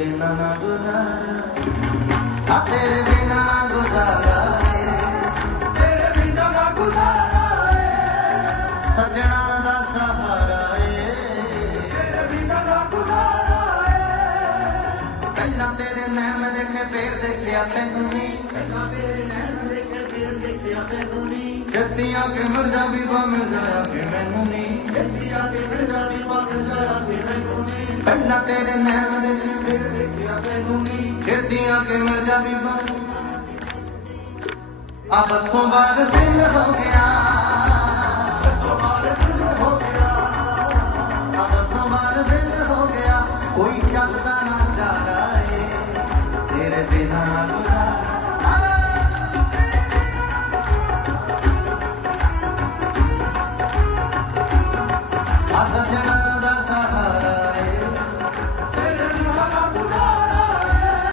बिना ना गुजारा, तेरे बिना ना गुजारा तेरे बिना ना गुजारा सजना दा सहारा तेरे बिना ना गुजारा पहला तेरे नैन देखे फिर देखिया तैनू नी, छत्तियां के मिल जावी बा मिल जाया कि मैनू नी, पहला तेरे नैन देखे फिर देखिया तैनू नी, छत्तियां के मिल जावी बा अब सोमवार दिन हो गया, अब सोमवार दिन हो गया, कोई चलता ना जा रहा है तेरे बिना।